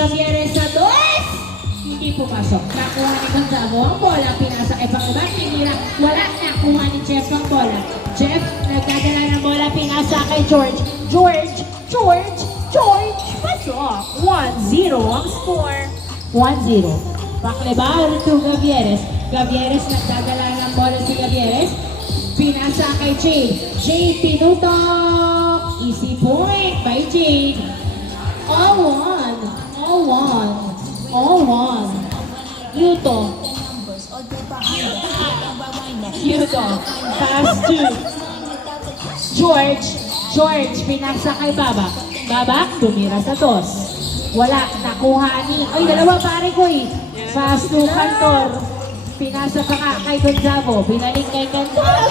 Gutierrez sa dos. Hindi pumasok. Nakuha ni Gonzalo ang bola. Pinasa kay Paklibar. Tinira. Wala. Nakuha ni Jeff ang bola. Jeff, nagdadala ng bola. Pinasa kay George. George. Pasok. 1-0 ang score. 1-0. Paklibar to Gutierrez. Gutierrez, nagdadala ng bola si Gutierrez. Pinasa kay Jade. Jade, pinutok. Easy point by Jade. All one. Yuto. Pass to George, pinasa kay Babak. Babak, tumira sa dos. Wala, nakuha ni... Ay, dalawa pare ko eh. Pass to Cantor. Pinasa pa nga kay Gonzago. Binalik kay Cantor.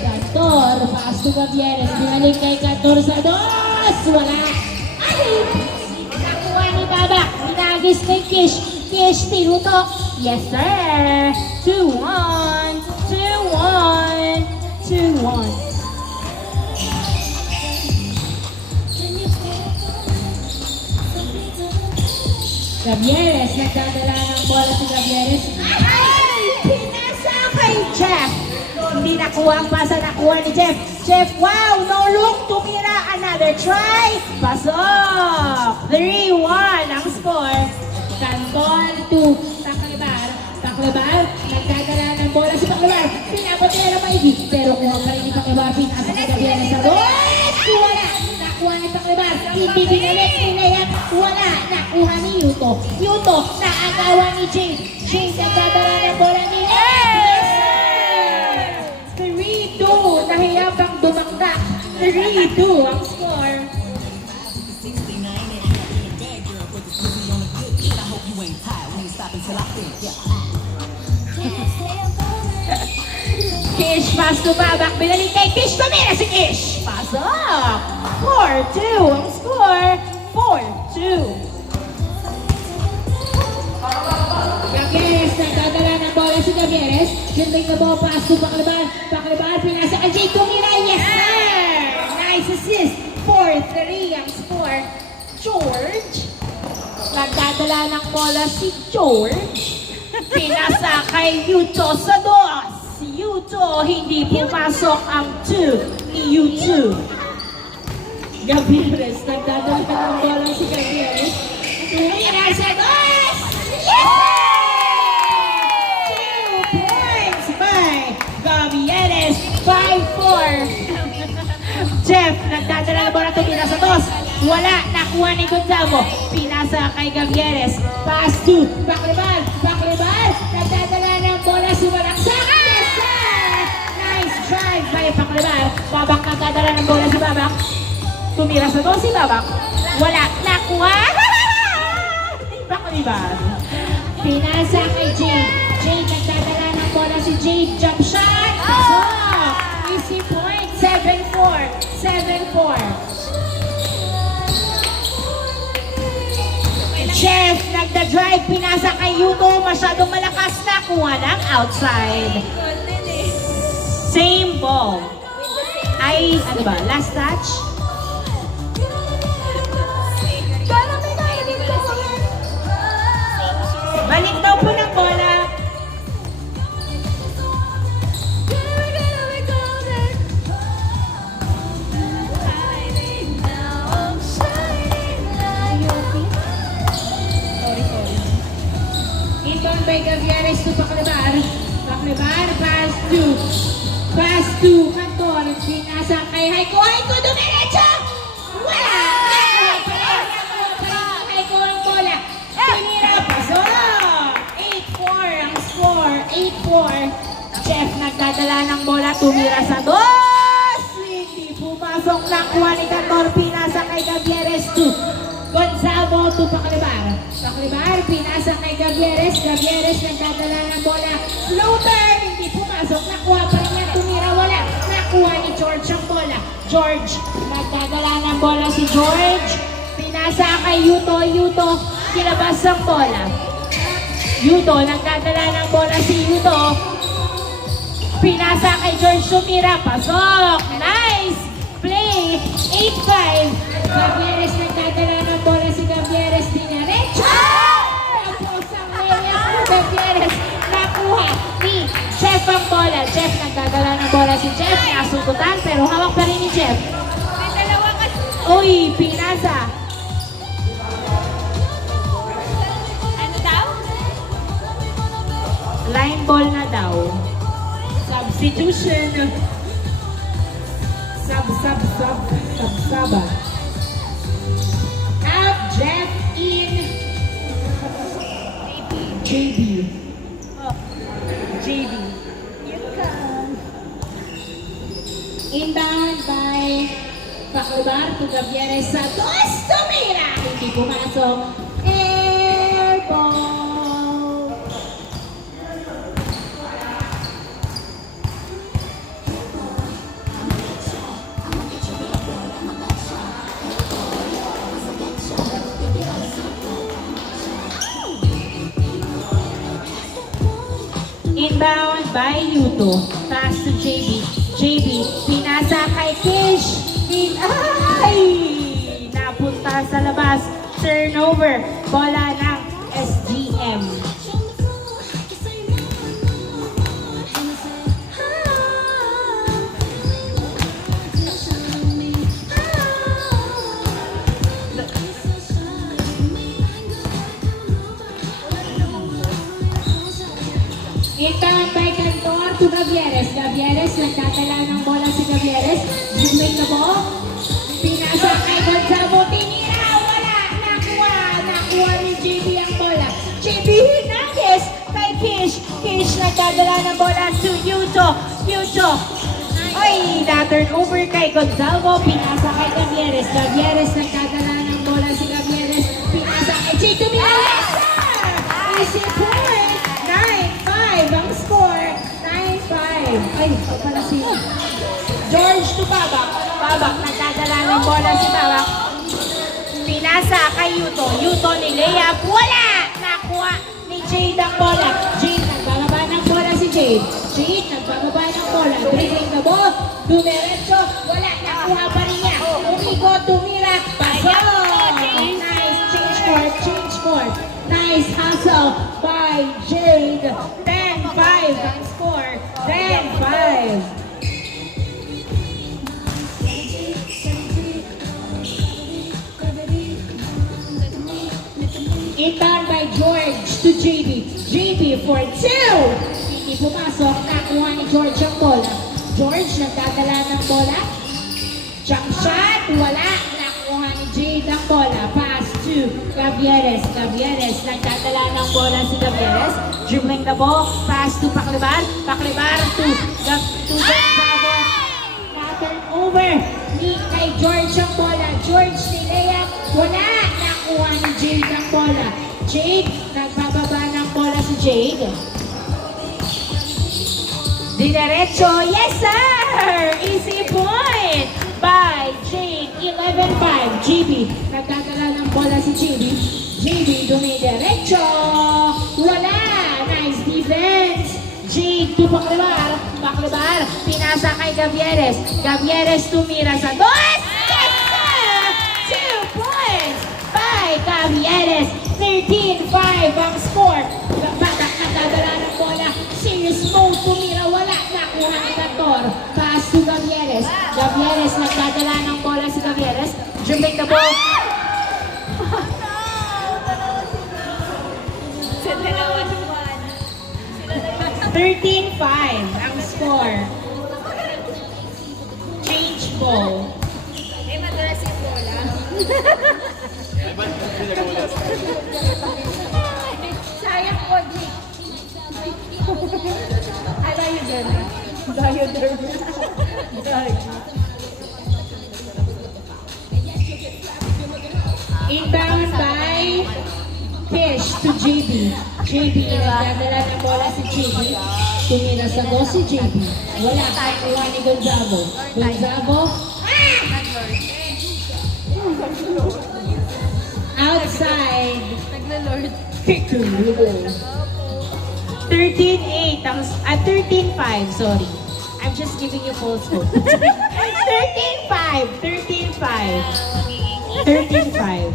Cantor. Pass to Gutierrez. Binalik kay Cantor sa dos. Wala. Ay! Nakuha ni Babak. Binagis kay Kish. Kish, tinutok. Yes, sir. 2-1. Gutierrez, nagdadala ng bola si Gutierrez. Ay! Pinasa kay Jeff. Hindi nakuha ang pasa, nakuha ni Jeff. Jeff, wow! No look! Tumira! Another try! Pasok! 3-1 ang score. Canton to Paklibar. Paklibar, nagdadala ng bola si Paklibar. Pinabot nila na maigi. Pero kuha pa rin ni Paklibar. Pinasa kay Gutierrez sa dos. Wala! Nakuha ni Paklibar. Hindi binalik ni Leia. Wala! Nakuha ni Yuto. Yuto, naagawan ni Jade. Jade, nagdadala ng bola ni Yes! 3-2. Nahiyap ang dumakdak. 3-2 ang score. Kish, pass to Babak. Binalik kay Kish. Tumira si Kish. Pasok. 4-2 ang score. 4-2. Gutierrez, nagdadala ng bola si Gutierrez. Jumping the ball, pass to Paklibar. Paklibar, pinasa kay Jade. Tumira. Yes, sir. Nice assist. 4-3 ang score. George. Nagdadala ng bola si George. Pinasa kay Yuto sa dos. Yuto, hindi pumasok ang 2 ni Yuto. Gutierrez, nagdadala ng bola si Gutierrez. Tumira sa dos. Yes! 2 points by Gutierrez. 5-4. Jeff, nagdadala ng bola, tumira sa dos. Wala, nakuha ni Gonzago. Pinasa kay Gutierrez. Pass to Paklibar. Paklibar, nagdadala ng bola, sumalaksak. Yes, sir! Nice drive by Paklibar. Babak, nagdadala ng bola si Babak. Tumira sa dos si Babak. Wala, nakuha. Paklibar. Pinasa kay Jade. Jade, nagdadala ng bola si Jade. Jump shot. Easy point. 7-4. Jeff, nagda-drive, pinasa kay Yuto, masyadong malakas, nakuha ng outside. Same ball. Ay, ano ba, last touch? Balik daw po ng bola. By Gutierrez to Paklibar. Paklibar, pass to Cantor. Pinasa kay Haiko. Haiko, dumiretso! Wala! Haiko ang bola. Tinira, pasok! 8-4 ang score. 8-4. Jeff, nagdadala ng bola. Tumira sa dos. Hindi pumasok. Nakuha ni Cantor. Pinasa kay Gutierrez to Gonzago to Paklibar. Paklibar, pinasa kay Gutierrez. Gutierrez, nagdadala ng bola. Floater, hindi pumasok. Nakuha pa rin niya, tumira, wala. Nakuha ni George ang bola. George, nagdadala ng bola si George. Pinasa kay Yuto. Yuto, kilabas ang bola. Yuto, nagdadala ng bola si Yuto. Pinasa kay George, tumira, pasok. Nice play. 8-5. Gutierrez, nagdadala ng bola nasukutan pero hawak pa rin ni Jeff. May dalawa kasi. Uy, pinasa. Ano daw? Line ball na daw. Substitution. Saba. Out, Jeff in. JB. Oh. JB. Here comes. Inbound by Paclubar to Gavieres Santos. Tumira! Hindi pumasok. Airball. Inbound by Yuto. Pass to JB. JB, pinasa kay Kish. Ay! Napunta sa labas. Turnover. Bola ng SGM. Inbound by Cantor to Gavieres. Gavieres, nagtatala ng bola si Gavieres. Dribbling na ball. Pinasa kay Gonzalo. Tinira. Wala. Nakuha ni JB ang bola. JB Hernandez kay Kish. Kish, nagtatala ng bola to Yuto. Ay, na-turn over kay Gonzalo. Pinasa kay Gavieres. Gavieres, nagtatala ng bola si Gavieres. Pinasa kay JB Hernandez. Easy point. 9-5 ang score. 9-5. Ay, pala si George to Babak. Babak, nagdadala ng bola si Babak. Pinasa kay Yuto. Yuto ni Leia. Wala! Nakuha ni Jade ang bola. Jade, nagbababa ng bola si Jade. Jade, nagbababa ng bola. Dribbling the ball. Dumiretso. Wala. Nakuha pa rin niya. Umiko, tumira. Pasok! Nice. Change court. Nice hustle by Jade. 10-5 ang score. 10-5. Inbound by George to JB. JB for 2. Hindi pumasok. Nakuha ni George ang bola. George nagdadala ng bola. Jump shot. Wala. Nakuha ni Jade ang bola. Pass to Gavieres. Gavieres nagdadala ng bola si Gavieres. Dribbling the ball. Pass to Paclibar. Paclibar to Gonzalo. Na-turn over ni kay George ang bola. George ni Leia. Wala. Nakuha ni Jade ang bola. Jade, nagbababa ng bola si Jade. Dinerecho. Yes, sir! Easy point by Jade. 11-5. JB. Nagdadala ng bola si JB. JB dumidiretso. Wala. Nice defense. Jade to Paclibar. Paclibar. Pinasa kay Gavieres. Gavieres tumira sa dos. Yes, sir! 2 points by Gavieres. 13-5 ang score. Batak nagdadala ng bola. Serious mode. Tumira. Wala. Nakuha ni Cantor. Pass to Gavieres. Gavieres nagdadala ng bola si Gavieres. Dribbling the ball. Sa dalawa naman. Sila na 13-5 ang score. Change ball. Eh, madalas yung bola. Sayang po, Nick. Ala yun dyan. Dioderm. Inbound by Fish to JB. JB, nagdadala ng bola si JB. Tumira sa go si JB. Wala, kakuha ni Gonzalo. Gonzalo. Outside. Nagla-lord. Kick to the ball. 13-8. 13-5, sorry. I'm just giving you false hope. 13-5. 13-5. 13-5.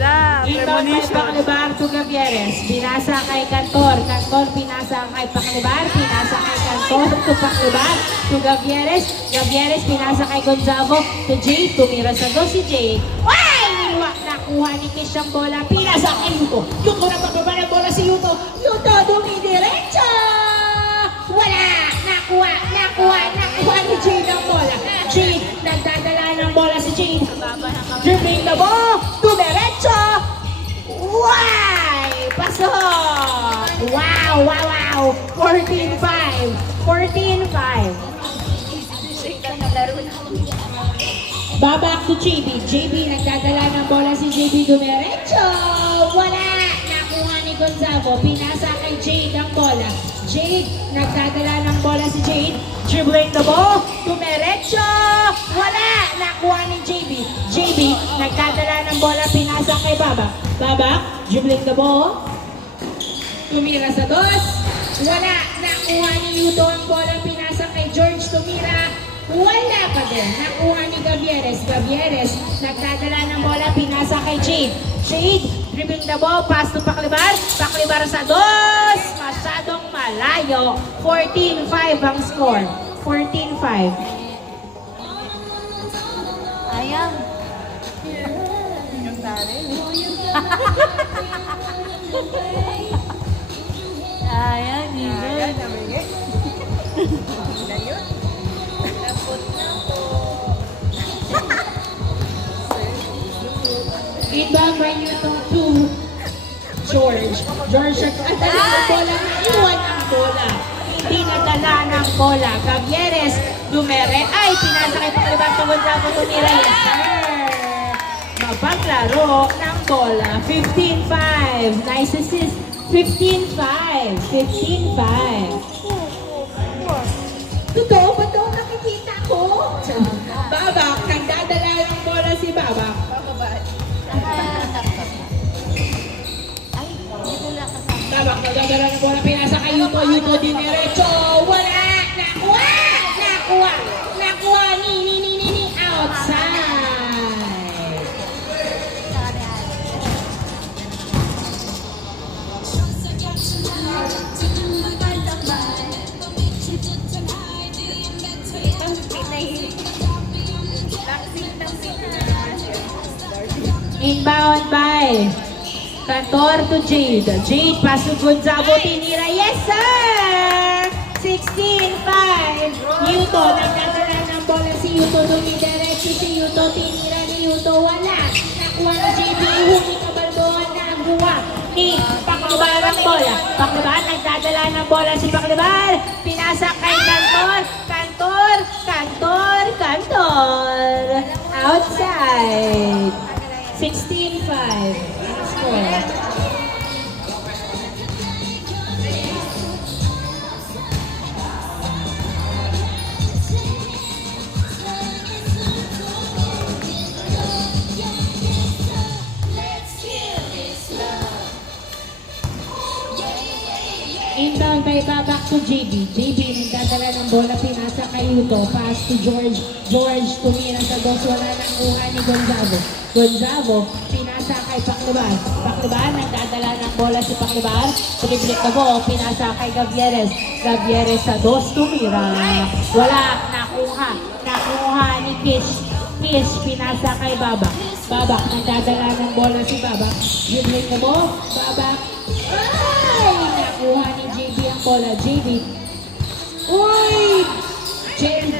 Wala. Inbound kay Paclibar to Gavieres. Pinasa kay Cantor. Cantor pinasa kay Paclibar. Pinasa kay Cantor to Paclibar to Gavieres. Gavieres pinasa kay Gonzalo to Jade. Tumira sa dos si Jade. Ay! Niliwak nakuha ni Kish ang bola. Pinasa kay Yuto. Yuto na pagbaba ng bola si Yuto. Yuto dumidiretso! Wala! Nakuha ni Jade ang bola. Jade, nagdadala ng bola si Jade. Dribbling the ball, dumiretso! Why? Pasok! Wow! 14-5. 14-5. Babak to JB. JB, nagdadala ng bola si JB dumiretso. Wala! Nakuha ni Gonzalo. Pinasa kay Jade ang bola. Jade, nagdadala ng bola si Jade. Dribbling the ball. Dumiretso. Wala! Nakuha ni JB. JB, nagdadala ng bola. Pinasa kay Babak. Babak, dribbling the ball. Tumira sa dos. Wala! Nakuha ni Yuto ang bola. Pinasa kay George. Tumira. Wala pa din. Nakuha ni Gavieres. Gavieres, nagdadala ng bola. Pinasa kay Jade. Jade, dribbling the ball. Pass to Paclibar. Paclibar sa dos. Masyadong malayo. 14-5 ang score. 14-5. Ayang. Ayang, Nigel. Inbound by Newton to George. George, nagdadala ng bola. Iwan ang bola. Hindi nadala ng bola. Gavieres, dumere. Ay, pinasa kay Paclibar to Gonzalo. Tumira. Yes, sir. Mapaglaro ng bola. 15-5. Nice assist. 15-5. 15-5. Totoo ba ito nakikita ko? Babak, nagdadala ng bola si Babak. Babak, nagdadala ng bola. Pinasa kay Yuto. Yuto diniretso. Wala! Nakuha! Ni. Outside! Inbound by Cantor to Jade. Jade, pass to Gonzalo. Tinira. Yes, sir! 16-5. Yuto, nagdadala ng bola si Yuto. Dumidiretso si Yuto. Tinira ni Yuto. Wala. Nakuha ni JB. Humi ka balboan na ang buwa ni Paclibar ang bola. Paclibar, nagdadala ng bola si Paclibar. Pinasa kay Cantor. Cantor. Outside. 16-5. Score. Inbound by Babak to JB. JB, nagdadala ng bola. Pinasa kay Yuto. Pass to George. George, tumira sa dos. Wala nang kuha ni Gonzalo. Pinasa kay Paclibar. Paclibar, nagdadala ng bola si Paclibar. Dribbling the ball. Pinasa kay Gavieres. Gavieres sa dos. Tumira. Wala. Nakuha ni Kish. Pinasa kay Babak. Babak, nagdadala ng bola si Babak. Dribbling the ball. Babak. Ay! Nakuha ni JB ang bola. JB. Uy!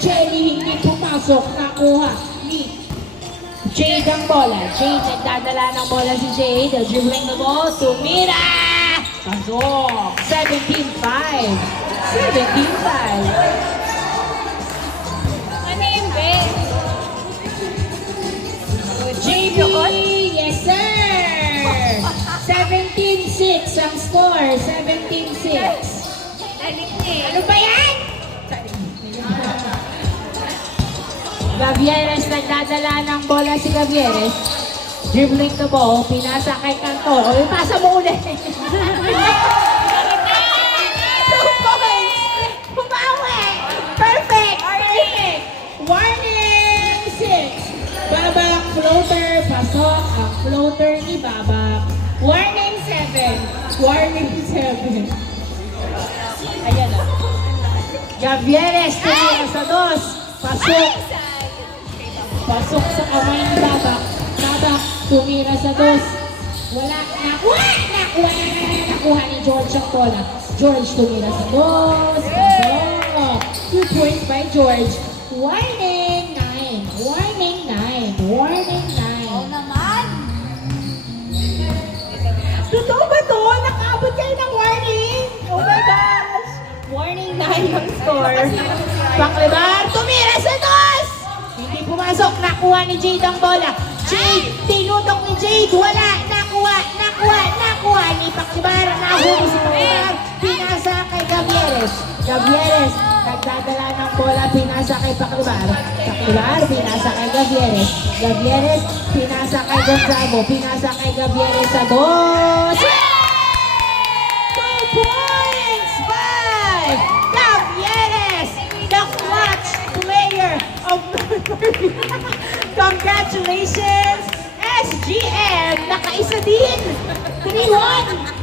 Jelly hindi pumasok. Nakuha ni Jade ang bola. Jade, nagdadala ng bola si Jade. Dribbling the ball. Tumira! Pasok! 17-5. 17-5. Ano yung best? JB! Yes, sir! 17-6 ang score. 17-6. Dalik na eh. Ano ba yan? Gavieres, nagdadala ng bola si Gavieres. Dribbling the ball. Pinasa kay Cantor. O, ipasa mo ulit. 2 points. Bumawi. Perfect. Warning. 6. Babak, floater. Pass napasok ang floater ni Babak. Warning 7. Warning 7. Ayan na. Javieres tumira sa 2. Pasok. Pasok sa kamay ni Babak. Babak tumira sa 2. Wala. Nakuha ni George ang bola. George tumira sa 2. Pasok. 2 points by George. Warning 9. Warning 9. Warning 9. Oo naman. Totoo ba to? Nakaabot kayo ng warning? Oh my gosh! Warning 9 ang score. Paklibar, tumira sa 2! Hindi pumasok, nakuha ni Jade ang bola. Jade, tinutok ni Jade, wala, nakuha ni Paklibar, nahuli si Paklibar, pinasa kay Gavieres. Gavieres, nagdadala ng bola, pinasa kay Paklibar. Paklibar, pinasa kay Gavieres. Gavieres, pinasa kay Gonzago, pinasa kay Gavieres sa 2. 2 points by Gavieres, the clutch player of Congratulations, SGM! Nakaisa din! 3-1!